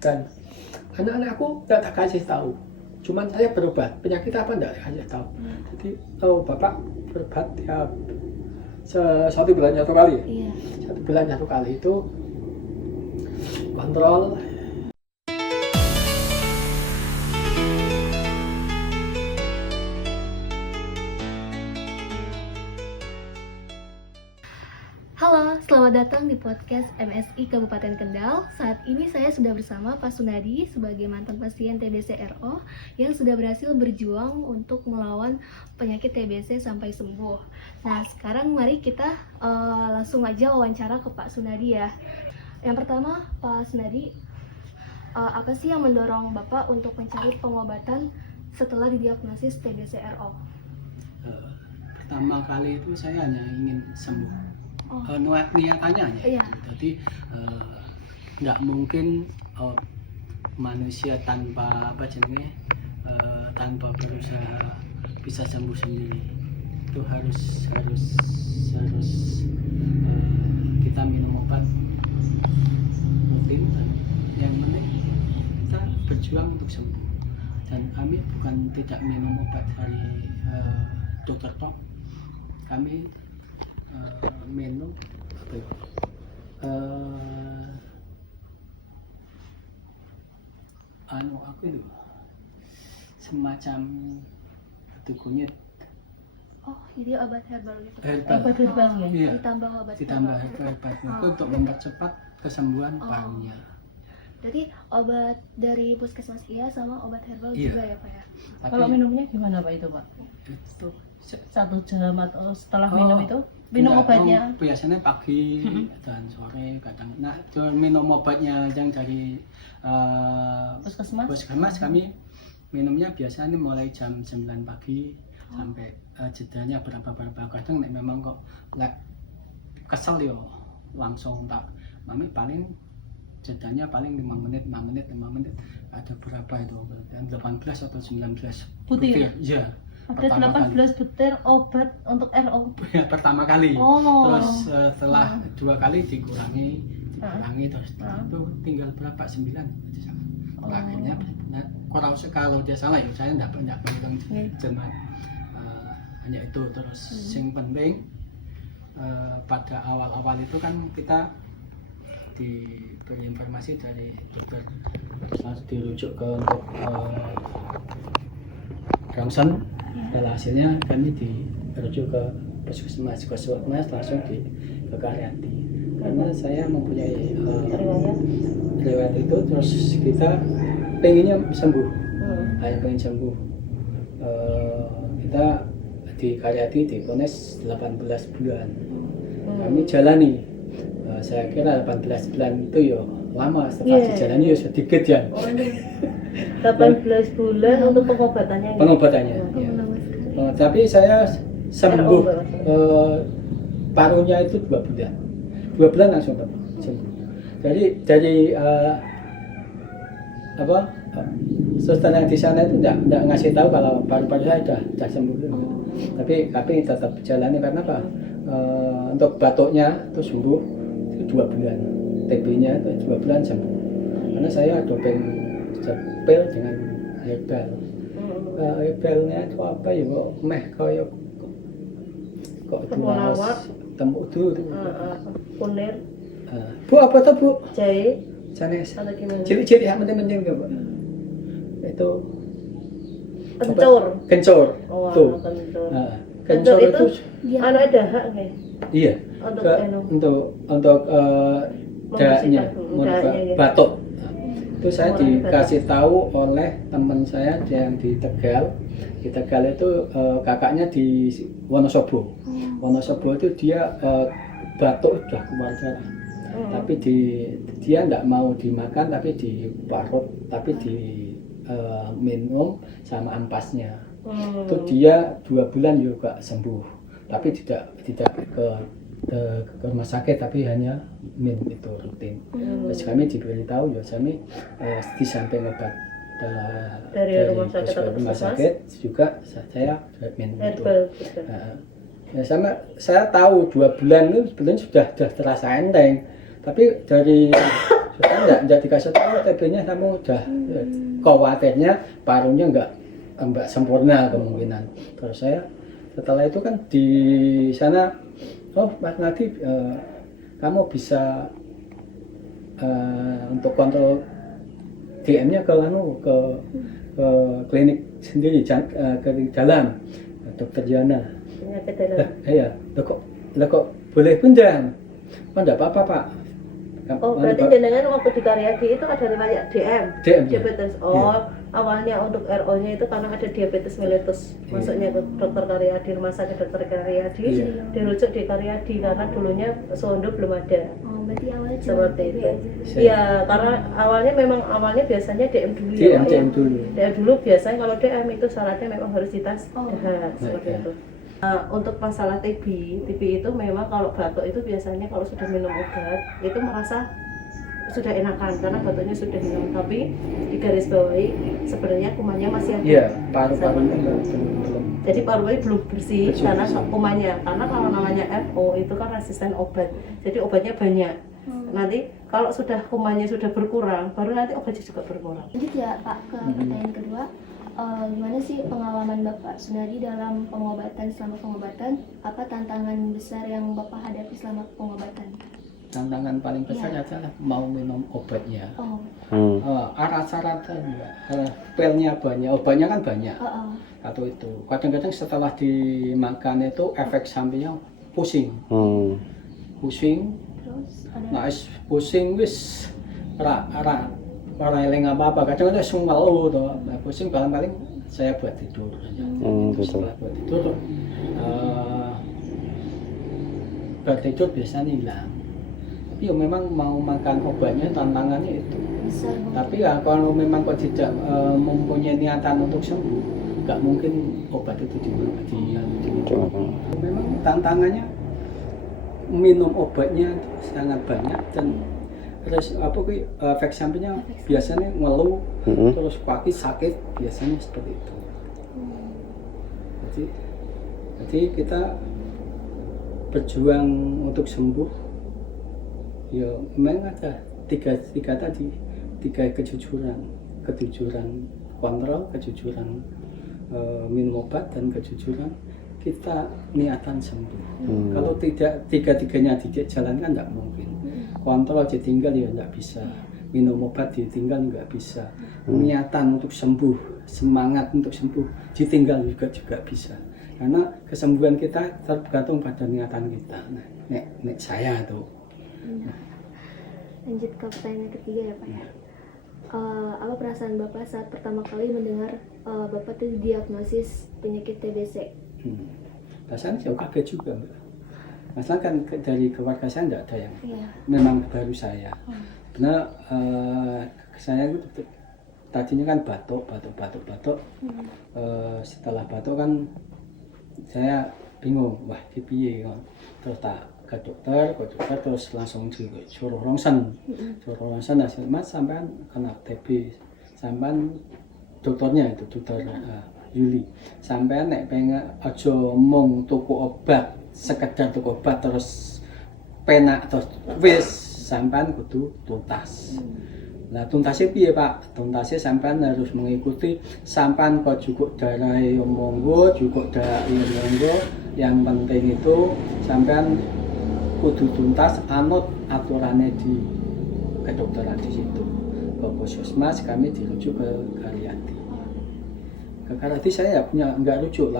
Dan anak-anakku tidak kasih tahu. Cuman saya berobat, penyakit apa tidak kasih tahu. Jadi bapak berobat tiap 1 bulan 1 kali. Iya. 1 bulan 1 kali itu kontrol. Halo, selamat datang di podcast MSI Kabupaten Kendal. Saat ini saya sudah bersama Pak Sunadi sebagai mantan pasien TBC RO yang sudah berhasil berjuang untuk melawan penyakit TBC sampai sembuh. Nah, sekarang mari kita langsung aja wawancara ke Pak Sunadi ya. Yang pertama, Pak Sunadi, apa sih yang mendorong Bapak untuk mencari pengobatan setelah didiagnosis TBC RO? Pertama kali itu saya hanya ingin sembuh. Niatannya hanya Iya. Jadi nggak mungkin manusia tanpa tanpa berusaha bisa sembuh sendiri. Itu harus kita minum obat rutin, dan yang penting kita berjuang untuk sembuh. Dan kami bukan tidak minum obat dari dokter tok, kami minum aku itu semacam batu kunyit. Oh, jadi obat herbal gitu. Obat herbal ya? Iya. Ditambah obat Ditambah herbal. herbal itu untuk mempercepat kesembuhan parunya. Jadi obat dari puskesmas iya sama obat herbal Iya. juga ya Pak ya? Tapi Kalau minumnya gimana Pak itu Pak? itu 1 jam atau setelah Oh, minum itu? Minum enggak, obatnya? biasanya pagi dan sore kadang. Nah, minum obatnya yang dari puskesmas kami minumnya biasanya mulai jam 9 pagi sampai jedanya berapa kadang memang kok nggak kesel yo langsung tak mami paling jedanya paling 5 menit ada berapa itu 18 atau 19 Butir? Iya. Ada 18 butir obat untuk RO? Ya, pertama kali. Oh. Terus setelah 2 kali dikurangi terus itu tinggal berapa 9 akhirnya. Nah, kalau dia salah ya saya enggak pegang jemaat. Hanya itu terus yang penting pada awal-awal itu kan kita diberi informasi dari dokter, lalu dirujuk ke untuk ronsen. Dan hasilnya kami dirujuk ke puskesmas langsung ke Karyati, karena saya mempunyai riwayat itu. Terus kita pengennya sembuh, pengen sembuh. Kita di Karyati diponis 18 bulan. Kami jalani. Saya kira 18 bulan itu ya lama, setelah dijalani ya sedikit ya. 18 bulan untuk pengobatannya? Pengobatannya. Ya. Tapi saya sembuh parunya itu 2 bulan. 2 bulan langsung sembuh. Dari suster yang di sana itu enggak ngasih tahu kalau paru-paru saya sudah sembuh. Tapi tetap jalani karena apa? Untuk batuknya itu sembuh itu 2 bulan. TB-nya itu 2 bulan sembuh. Karena saya doping sepil dengan herbal. Hebalnya itu apa ya kok meh kaya kok temulawak, temu itu. kunir, Bu apa tuh Bu? jahe, Sanes. atau gimana? Cilik-cilik yang penting-penting enggak, Bu? Itu kencur. Tuh. Kencur. Kencur itu ada dahak nggih? iya. Untuk dahaknya, batuk. Itu saya dikasih tahu oleh teman saya yang di Tegal. Di Tegal itu kakaknya di Wonosobo. Wonosobo itu dia batuk sudah keluar darah. Tapi dia enggak mau dimakan, tapi diparut, tapi minum sama ampasnya. Itu dia 2 bulan juga sembuh. Tapi tidak ke rumah sakit, tapi hanya minum itu rutin. Terus kami diberitahu ya kami di samping obat dari rumah sakit juga saya minum itu. Ya, saya tahu 2 bulan itu sebenarnya sudah terasa enteng, tapi dari Terus enggak dikasih tahu TB-nya kamu udah khawatirnya parunya enggak sempurna kemungkinan. Terus saya setelah itu kan di sana, oh Mas Nadi, kamu bisa untuk kontrol DM-nya ke klinik sendiri, ke dalam Dokter Diana. Penyakit dalam. Iya, kok boleh pindah? Oh enggak apa-apa Pak. Oh, berarti jenengan waktu di Karyadi itu ada riwayat DM, diabetes. Oh, awalnya untuk RO-nya itu karena ada diabetes mellitus. Masuknya ke dokter Karyadi, rumah sakit dokter Karyadi, dirujuk di Karyadi karena dulunya Suwondo belum ada. Oh, berarti awalnya Seperti itu. Iya, karena awalnya biasanya DM dulu ya. DM dulu. DM dulu biasanya kalau DM itu syaratnya memang harus dites dahar seperti itu. Untuk masalah TB itu memang kalau batuk itu biasanya kalau sudah minum obat itu merasa sudah enakan karena batuknya sudah hilang, tapi di garis bawahi sebenarnya kumannya masih ada. Iya, paru-parunya belum. Jadi paru-parunya belum bersih karena kumannya. Karena kalau namanya FO itu kan resisten obat, jadi obatnya banyak. Nanti kalau sudah kumannya sudah berkurang, baru nanti obatnya juga berkurang. Lanjut ya Pak ke pertanyaan kedua. Gimana sih pengalaman Bapak Sunadi dalam selama pengobatan? Apa tantangan besar yang Bapak hadapi selama pengobatan? Tantangan paling besar adalah mau minum obatnya. Syarat-syaratnya, pilnya banyak, obatnya kan banyak. Atau itu kadang-kadang setelah dimakan itu efek sampingnya pusing. Pusing. Terus ada Pusing wis orang eling apa-apa, kadang-kadang sungguh tuh, pusing paling saya buat tidur aja. Setelah buat tidur, biasanya hilang. Tapi ya memang mau makan obatnya tantangannya itu. besar. Tapi ya kalau memang kok tidak mempunyai niatan untuk sembuh, nggak mungkin obat itu dimakan. Memang tantangannya minum obatnya sangat banyak dan terus efek sampingnya biasanya ngeluh, terus kaki sakit biasanya seperti itu. Jadi kita berjuang untuk sembuh. Ya memang ada tiga kejujuran kontrol, kejujuran minum obat, dan kejujuran kita niatan sembuh. Kalau tidak tiga-tiganya dijalankan nggak mungkin. Kontrol ditinggal ya nggak bisa, minum obat ditinggal nggak bisa, niatan untuk sembuh, semangat untuk sembuh ditinggal juga bisa. Karena kesembuhan kita tergantung pada niatan kita. Nah, nek saya tuh. Lanjut ke pertanyaan ketiga ya Pak ya. Apa perasaan Bapak saat pertama kali mendengar Bapak itu diagnosis penyakit TBC? Rasanya jauh kaget juga Mbak. Masalah kan dari keluarga saya tidak ada yang memang baru saya. Benar, saya itu tadinya kan batuk. Setelah batuk kan saya bingung, wah di piye kan. Terus tak ke dokter terus langsung disuruh rongsen hasil mas sampean kena TB, sampean dokternya itu dokter Yuli, sampean nek pengen aja mung tuku obat, sekedar tuku obat terus penak terus wis, sampean kudu tuntas. Nah tuntasnya piye Pak? Tuntasnya sampean harus mengikuti, sampean kok cukup darah monggo, cukup darah monggo. Yang penting itu sampean kudu tuntas, anut aturannya di kedokteran di situ. Ke puskesmas kami dirujuk ke Karyadi. Ke Karyadi saya nggak rujuk,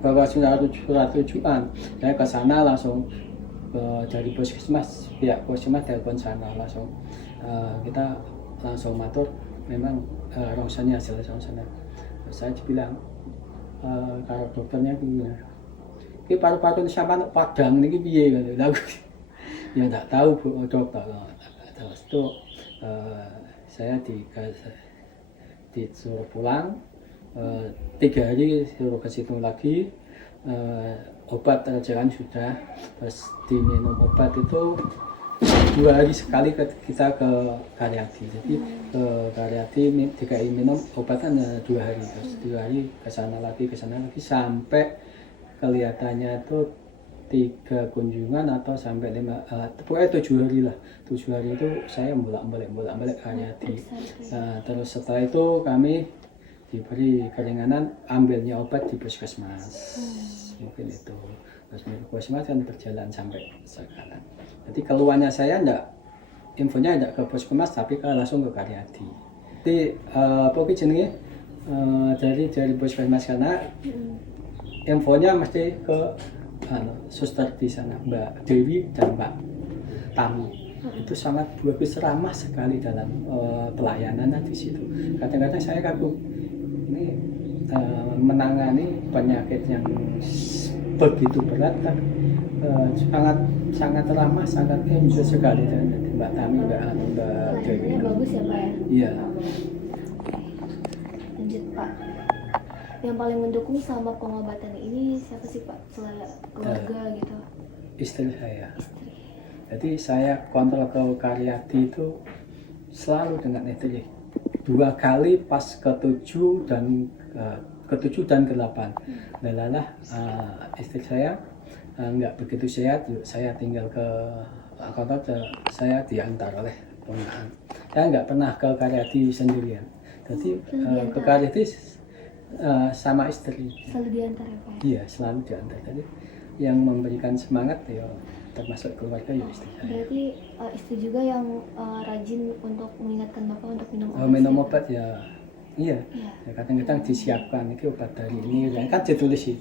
bawa surat rujukan. Saya ke sana langsung dari puskesmas, pihak puskesmas telepon sana langsung. Kita langsung matur, memang rongsennya hasil rongsennya. Saya dibilang kalau dokternya gimana? Ini paru-paru sampai Padang ini piye gitu. Ya enggak tahu Bu dokter. Terus itu saya disuruh pulang, 3 hari suruh ke situ lagi, obat jalan sudah, terus diminum obat itu 2 hari sekali kita ke Karyadi. Jadi ke Karyadi minum obatnya 2 hari, terus 2 hari ke sana lagi sampai kelihatannya itu 3 kunjungan atau sampai 5, pokoknya 7 hari lah. 7 hari itu saya bolak-balik Karyadi. Terus setelah itu kami diberi keringanan ambilnya obat di puskesmas. Mungkin itu. Terus puskesmas kan berjalan sampai sekarang. Jadi keluarnya saya infonya enggak ke puskesmas tapi langsung ke Karyadi. Jadi pokoknya jenenge dari puskesmas sana infonya mesti ke suster di sana, Mbak Dewi dan Mbak Tami. Itu sangat bagus, ramah sekali dalam pelayanan di situ. Kadang-kadang saya kagum ini menangani penyakit yang begitu berat kan, sangat ramah, sangat enjoy sekali dan Mbak Tami, Mbak Dewi. Bagus ya Pak ya? Iya. Lanjut Pak. Yang paling mendukung sama pengobatan ini siapa sih Pak? Selain keluarga gitu? Istri saya. Istri. Jadi saya kontrol ke Karyadi itu selalu dengan istri. 2 kali pas ke-7 dan ke-8. Lelah istri saya nggak begitu sehat, saya tinggal ke kantor, saya diantar oleh ponakan. Saya nggak pernah ke Karyadi sendirian. Jadi ke Karyadi sama istri. Selalu diantar ya Pak? Iya, selalu diantar. Jadi yang memberikan semangat ya termasuk keluarga ya istri saya. Berarti istri juga yang rajin untuk mengingatkan Bapak untuk minum obat? Minum obat ya, iya. Ya, kadang-kadang disiapkan ini obat dari ini, kan ditulis sih.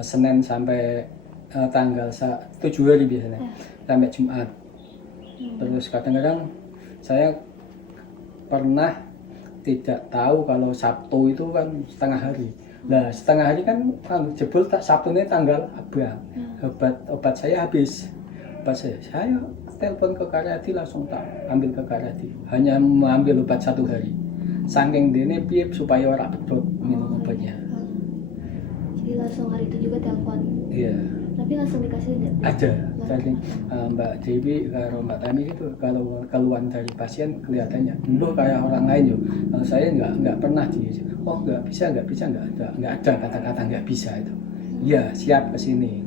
Senin sampai tanggal 7 hari biasanya, sampai Jumat. Terus kadang-kadang saya pernah tidak tahu kalau Sabtu itu kan setengah hari. Nah setengah hari kan jebol Sabtunya tanggal abang. Obat saya habis. Saya telepon ke Karyadi langsung tak ambil ke Karyadi. Hanya mengambil obat 1 hari. Saking dene piye supaya ora pedot minum obatnya. Jadi langsung hari itu juga telepon. Iya. Tapi langsung dikasih ada dari Mbak Dewi atau Mbak Tami itu kalau keluhan dari pasien kelihatannya dulu kayak orang lain yuk. Kalau saya nggak pernah nggak bisa nggak ada kata-kata nggak bisa itu. Iya siap kesini.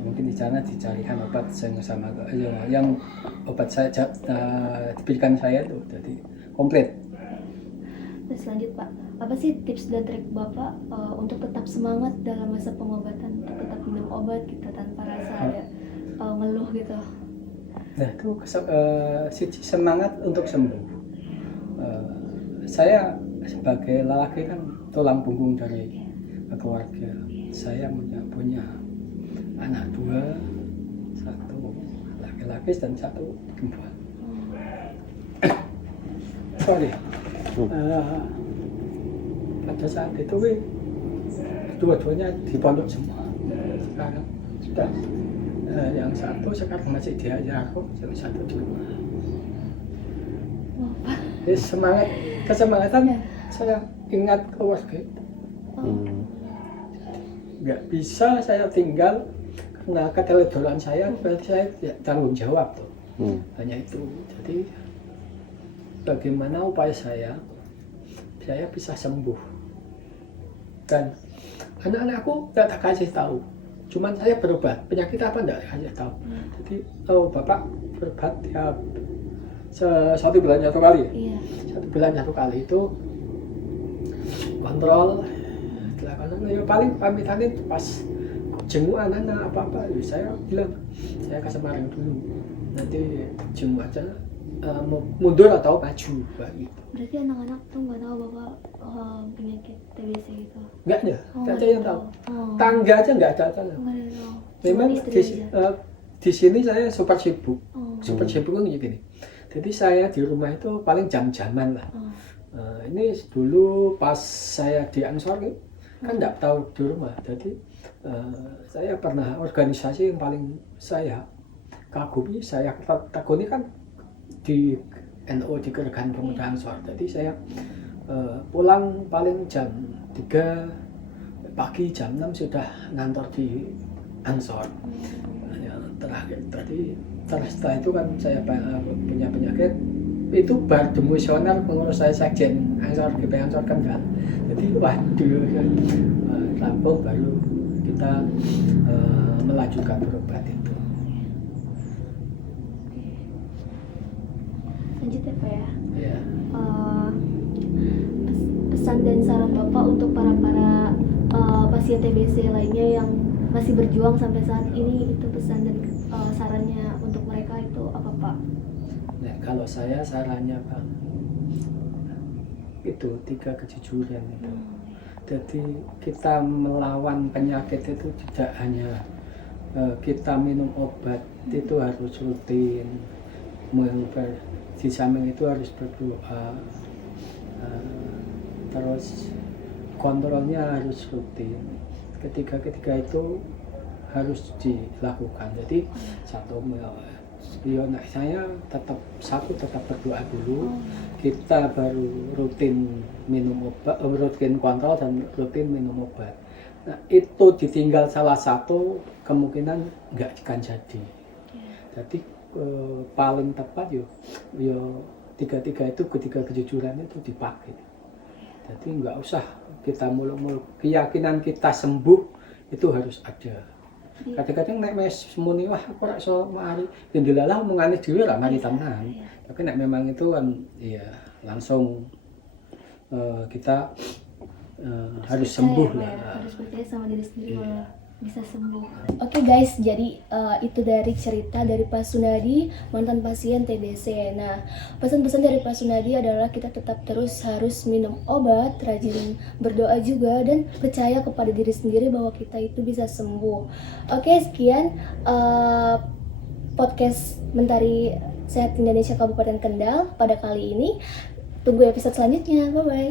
Mungkin di sana dicarikan obat sama yang obat saya diberikan saya itu jadi komplit. Terus lanjut Pak, apa sih tips dan trik Bapak untuk tetap semangat dalam masa pengobatan, untuk tetap minum obat gitu tanpa rasa ada ngeluh gitu? Nah itu semangat untuk sembuh. Saya sebagai lelaki kan tulang punggung dari keluarga. Saya punya anak 2, 1 laki-laki dan 1 perempuan. Sorry. Pada saat itu dua-duanya di pondok semua. Sekarang sudah yang 1 sekarang masih diajar kok, yang 1 di rumah. Jadi kesemangatan saya ingat keluarga itu. Nggak bisa saya tinggal karena keteledoran saya, berarti saya tanggung jawab tuh. Hanya itu. Jadi bagaimana upaya saya bisa sembuh dan anak-anakku tidak kasih tahu, cuman saya berobat penyakit apa tidak kasih tahu. Jadi bapak berobat tiap 1 bulan 1 kali. Iya. 1 bulan 1 kali itu kontrol. Ya paling pamitannya pas jenguk anak-anak apa saya bilang saya ke Semarang dulu, nanti jenguk aja. Mundur atau maju gitu. Berarti anak-anak tuh nggak tahu Bapak penyakit TBC gitu? Nggak ada, nggak ada yang tahu. Tangga aja nggak ada. Nggak ada yang tahu. Memang di sini saya super sibuk. Super sibuk kan gini. Jadi saya di rumah itu paling jam-jaman lah. Ini dulu pas saya di Ansor kan nggak tahu di rumah. Jadi saya pernah organisasi yang paling saya kagumi, saya takuni kan di NU di Gerakan Pemuda Ansor. Jadi saya pulang paling jam 3 pagi, jam 6 sudah ngantor di Ansor. Terakhir tadi setelah itu kan saya punya penyakit itu baru demosional pengurus saya sekjen Ansor GP Ansor kan. Jadi waduh Lampung baru kita melajukan berobat itu. Lanjut ya Pak ya. Ya. Pesan dan saran Bapak untuk para pasien TBC lainnya yang masih berjuang sampai saat ini, itu pesan dan sarannya untuk mereka itu apa Pak? Nah, kalau saya sarannya Pak, itu 3 kejujuran itu. Jadi kita melawan penyakit itu tidak hanya kita minum obat, itu harus rutin, di samping itu harus berdoa, terus kontrolnya harus rutin. Ketiga itu harus dilakukan. Jadi saya tetap berdoa dulu, kita baru rutin minum obat, rutin kontrol dan rutin minum obat. Nah, itu ditinggal salah satu, kemungkinan nggak akan jadi. Jadi paling tepat tiga itu, ketiga kejujuran itu dipakai. Jadi nggak usah kita muluk-muluk, keyakinan kita sembuh itu harus ada. Kadang-kadang nek wis muni wah aku ora iso mari, jendelalah omongane dhewe ora mari tenan. Tapi nek memang itu kan ya langsung kita harus sembuh lah. Harus percaya sama diri sendiri bahwa bisa sembuh. Oke guys, jadi itu dari cerita dari Pak Sunadi, mantan pasien TBC. Nah, pesan-pesan dari Pak Sunadi adalah kita tetap terus harus minum obat, rajin berdoa juga, dan percaya kepada diri sendiri bahwa kita itu bisa sembuh. Oke, sekian podcast Mentari Sehat Indonesia Kabupaten Kendal pada kali ini. Tunggu episode selanjutnya. Bye-bye.